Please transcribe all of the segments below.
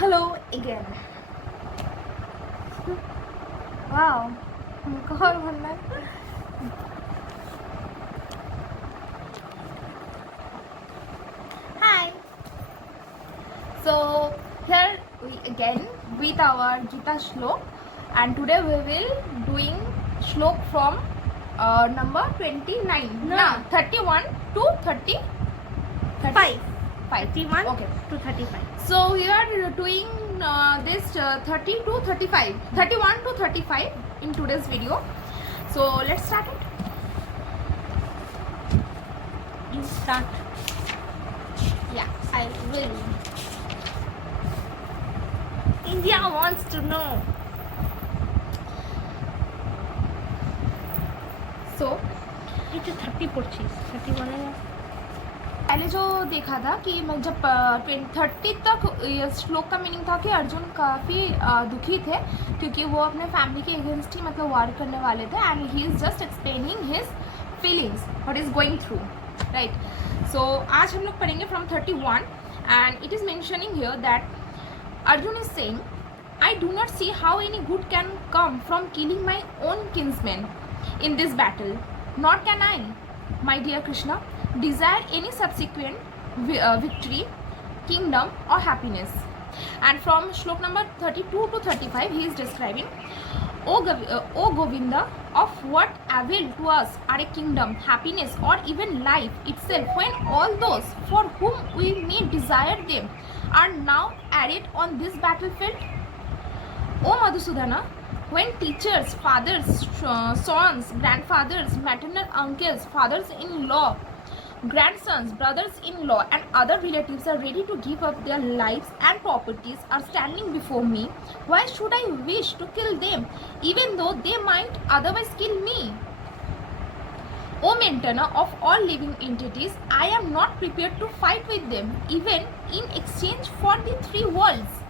Hello again. Wow. कौन बनना है? Hi. So here we again with our Gita Shlok, and today we will doing Shlok from number 29. No. 31 to 30. 5. 31. Okay. to 35. So we are doing this 30 to 35, 31 to 35 in today's video. So let's start it. You start. Yeah, I will. India wants to know. So ये जो 30 पढ़छीस 31 है पहले जो देखा था कि मैं जब 30 तक श्लोक का मीनिंग था कि अर्जुन काफ़ी दुखी थे क्योंकि वो अपने फैमिली के अगेंस्ट ही मतलब वार करने वाले थे and he is just explaining his feelings what is going through right. So आज हम लोग पढ़ेंगे from 31 and it is mentioning here that Arjun is saying I do not see how any good can come from killing my own kinsmen in this battle. Nor can I, my dear Krishna, desire any subsequent victory, kingdom or happiness. And from shlok number 32 to 35 he is describing, O Govinda, of what avail to us are a kingdom, happiness or even life itself when all those for whom we may desire them are now arrayed on this battlefield? O Madhusudana, when teachers, fathers, sons, grandfathers, maternal uncles, fathers-in-law, grandsons, brothers-in-law and other relatives are ready to give up their lives and properties are standing before me, why should I wish to kill them even though they might otherwise kill me? O maintainer of all living entities, I am not prepared to fight with them even in exchange for the three worlds,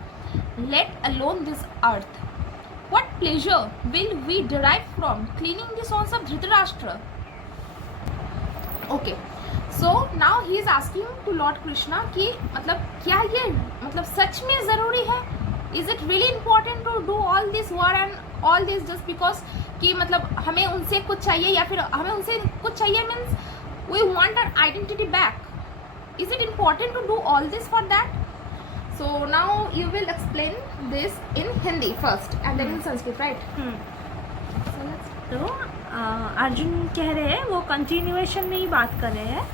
let alone this earth. What pleasure will we derive from cleaning the sons of Dhritarashtra? Okay, so now he is asking to Lord Krishna कि मतलब क्या ये मतलब सच में ज़रूरी है? Is it really important to do all this war and all this just because कि मतलब हमें उनसे कुछ चाहिए या फिर हमें उनसे कुछ चाहिए means we want our identity back. Is it important to do all this for that? So now you will explain this in Hindi first and then in Sanskrit, right? So let's. तो अर्जुन कह रहे हैं, वो continuation में ही बात कर रहे हैं,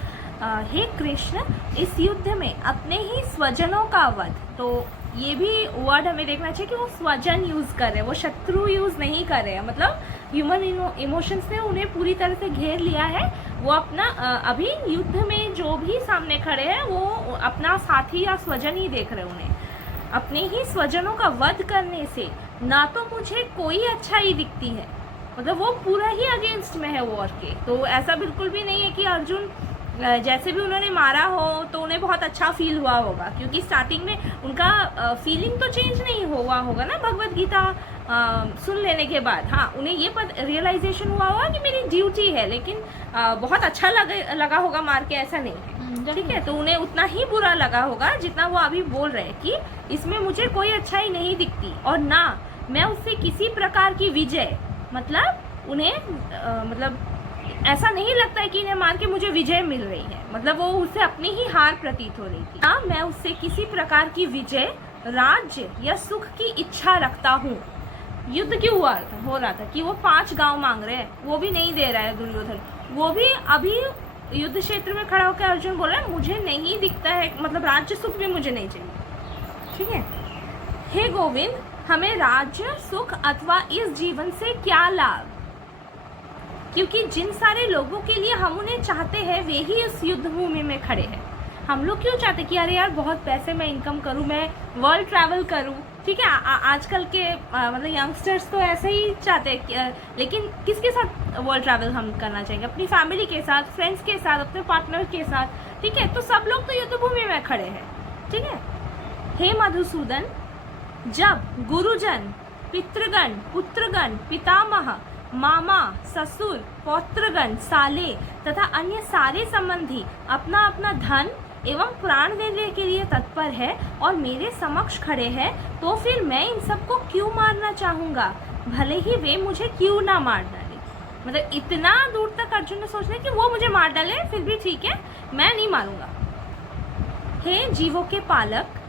हे कृष्ण, इस युद्ध में अपने ही स्वजनों का वध, तो ये भी वर्ड हमें देखना चाहिए कि वो स्वजन यूज़ कर रहे हैं, वो शत्रु यूज़ नहीं कर रहे हैं. मतलब ह्यूमन इमोशंस ने उन्हें पूरी तरह से घेर लिया है. वो अपना अभी युद्ध में जो भी सामने खड़े हैं वो अपना साथी या स्वजन ही देख रहे हैं. उन्हें अपने ही स्वजनों का वध करने से ना तो मुझे कोई अच्छाई दिखती है, मतलब वो पूरा ही अगेंस्ट में है वॉर के. तो ऐसा बिल्कुल भी नहीं है कि अर्जुन जैसे भी उन्होंने मारा हो तो उन्हें बहुत अच्छा फील हुआ होगा, क्योंकि स्टार्टिंग में उनका फीलिंग तो चेंज नहीं हुआ होगा ना भगवत गीता सुन लेने के बाद. हाँ, उन्हें ये रियलाइजेशन हुआ होगा कि मेरी ड्यूटी है, लेकिन बहुत अच्छा लगा होगा मार के, ऐसा नहीं. ठीक है, तो उन्हें उतना ही बुरा लगा होगा जितना वो अभी बोल रहे हैं कि इसमें मुझे कोई अच्छाई नहीं दिखती और ना मैं उससे किसी प्रकार की विजय, मतलब उन्हें मतलब ऐसा नहीं लगता है कि इन्हें मार के मुझे विजय मिल रही है, मतलब वो उससे अपनी ही हार प्रतीत हो रही थी. हाँ, मैं उससे किसी प्रकार की विजय, राज्य या सुख की इच्छा रखता हूँ. युद्ध क्यों हो रहा था कि वो 5 गांव मांग रहे हैं, वो भी नहीं दे रहा है दुर्योधन. वो भी अभी युद्ध क्षेत्र में खड़ा होकर अर्जुन बोल रहा है मुझे नहीं दिखता है, मतलब राज्य सुख भी मुझे नहीं चाहिए. ठीक है, हे गोविंद, हमें राज्य सुख अथवा इस जीवन से क्या लाभ, क्योंकि जिन सारे लोगों के लिए हम उन्हें चाहते हैं वे ही इस युद्ध भूमि में खड़े हैं. हम लोग क्यों चाहते कि अरे यार बहुत पैसे मैं इनकम करूं, मैं वर्ल्ड ट्रैवल करूं. ठीक है, आजकल के मतलब यंगस्टर्स तो ऐसे ही चाहते हैं, लेकिन किसके साथ वर्ल्ड ट्रैवल हम करना चाहेंगे? अपनी फैमिली के साथ, फ्रेंड्स के साथ, अपने पार्टनर के साथ. ठीक है, तो सब लोग तो युद्ध भूमि में खड़े हैं. ठीक है, हे मधुसूदन, जब गुरुजन, पितृगण, पुत्रगण, पितामह, मामा, ससुर, पौत्रगण, साले तथा अन्य सारे संबंधी अपना अपना धन एवं प्राण देने के लिए तत्पर पर है और मेरे समक्ष खड़े हैं, तो फिर मैं इन सबको क्यों मारना चाहूँगा, भले ही वे मुझे क्यों ना मार डाले। मतलब इतना दूर तक अर्जुन ने सोच लिया कि वो मुझे मार डाले फिर भी ठीक है, मैं नहीं मारूंगा। हे जीवों के पालक,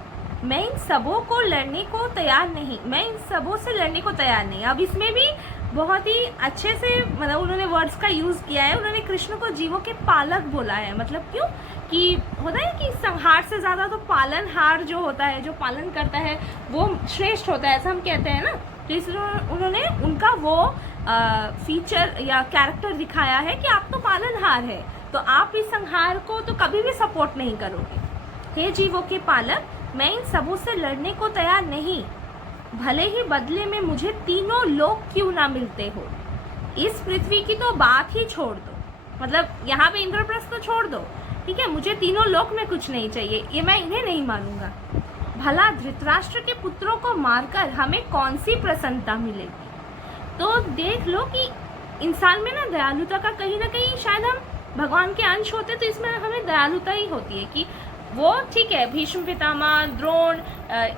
मैं इन सबों को लड़ने को तैयार नहीं, मैं इन सबों से लड़ने को तैयार नहीं। अब इसमें भी बहुत ही अच्छे से मतलब उन्होंने वर्ड्स का यूज़ किया है। उन्होंने कृष्ण को जीवों के पालक बोला है। मतलब क्यों कि होता है कि संहार से ज़्यादा तो पालनहार जो होता है, जो पालन करता है, वो श्रेष्ठ होता है, ऐसा हम कहते हैं ना। तो इसलिए उन्होंने उनका वो फीचर या कैरेक्टर दिखाया है कि आप तो पालनहार है, तो आप इस संहार को तो कभी भी सपोर्ट नहीं करोगे। हे जीवों के पालक, मैं इन सबों से लड़ने को तैयार नहीं, भले ही बदले में मुझे तीनों लोक क्यों ना मिलते हो। इस पृथ्वी की तो बात ही छोड़ दो, मतलब यहाँ पे इंद्रप्रस्थ तो छोड़ दो, ठीक है, मुझे तीनों लोक में कुछ नहीं चाहिए, ये मैं इन्हें नहीं मानूंगा। भला धृतराष्ट्र के पुत्रों को मारकर हमें कौन सी प्रसन्नता मिलेगी। तो देख लो कि इंसान में ना दयालुता का कहीं ना कहीं, शायद हम भगवान के अंश होते तो इसमें हमें दयालुता ही होती है कि वो ठीक है, भीष्म पितामह, द्रोण,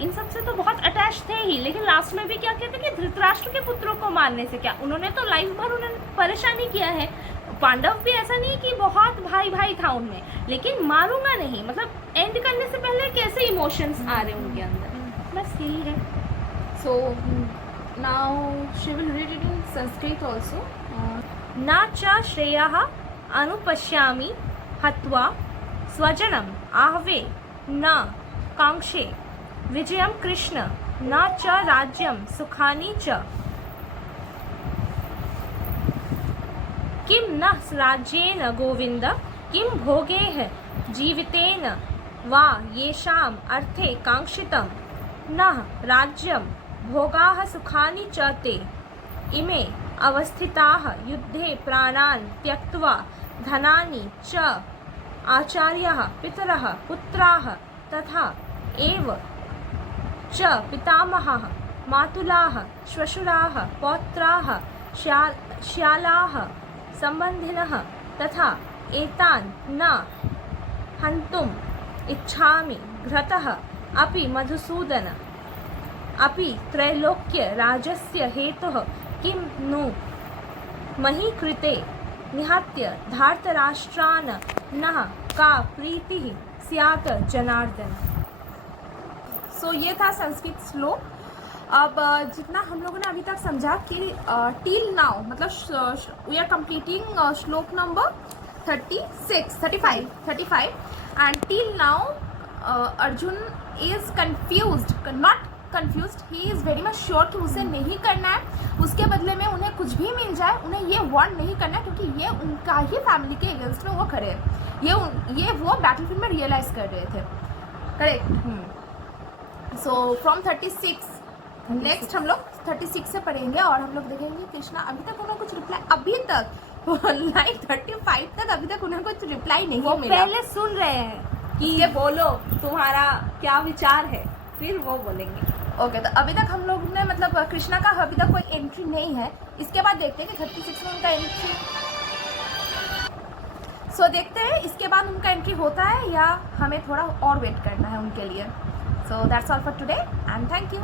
इन सब से तो बहुत अटैच थे ही, लेकिन लास्ट में भी क्या कहते कि धृतराष्ट्र के पुत्रों को मारने से क्या, उन्होंने तो लाइफ भर उन्हें परेशानी किया है। पांडव भी ऐसा नहीं कि बहुत भाई भाई था उनमें, लेकिन मारूंगा नहीं, मतलब एंड करने से पहले कैसे इमोशंस आ रहे उनके अंदर, बस यही है। So now she will read it in Sanskrit also. न च श्रेयः अनुपश्यामि हत्वा स्वजनम आहवे न कांक्षे विजयम कृष्ण न च राज्यम सुखानि च। किम न राज्येन गोविंद किम भोगैः जीवितेन वा येषाम् अर्थे कांक्षितं न राज्यं भोगाः सुखानि च ते इमे अवस्थिताः युद्धे प्राणान् त्यक्त्वा धनानि च आचार्याः पितरः पुत्राः तथा एव च पितामहः मातुलाः श्वशुराः पौत्राः श्यालाः संबंधिनः तथा एतान् न हन्तुम् इच्छामि घ्रतः अपि मधुसूदन अपि त्रैलोक्य राजस्य हेतुः किं नु मही कृते निहत्य धार्तराष्ट्रान् नः का प्रीतिः स्यात् जनार्दन। सो ये था संस्कृत श्लोक। अब जितना हम लोगों ने अभी तक समझा कि टिल नाउ मतलब वी आर कंप्लीटिंग श्लोक number 35 and till now Arjun is confused, not confused, he is very much sure कि उसे नहीं करना है, उसके बदले में उन्हें कुछ भी मिल जाए उन्हें ये वांट नहीं करना है, क्योंकि ये उनका ही फैमिली के अगेंस्ट में वो खड़े हैं। ये वो बैटलफील्ड में रियलाइज कर रहे थे, करेक्ट। सो फ्रॉम 36 नेक्स्ट हम लोग 36 से पढ़ेंगे और हम लोग देखेंगे कृष्णा अभी तक उन्हें कुछ रिप्लाई, अभी तक लाइन 35 तक अभी तक उन्हें कुछ रिप्लाई नहीं वो मिला। पहले सुन रहे हैं कि ये बोलो तुम्हारा क्या विचार है, फिर वो बोलेंगे। ओके, तो अभी तक हम लोग ने मतलब कृष्णा का अभी तक कोई एंट्री नहीं है। इसके बाद देखते हैं कि 36 में उनका एंट्री, सो देखते हैं इसके बाद उनका एंट्री होता है या हमें थोड़ा और वेट करना है उनके लिए। So that's all for today and thank you.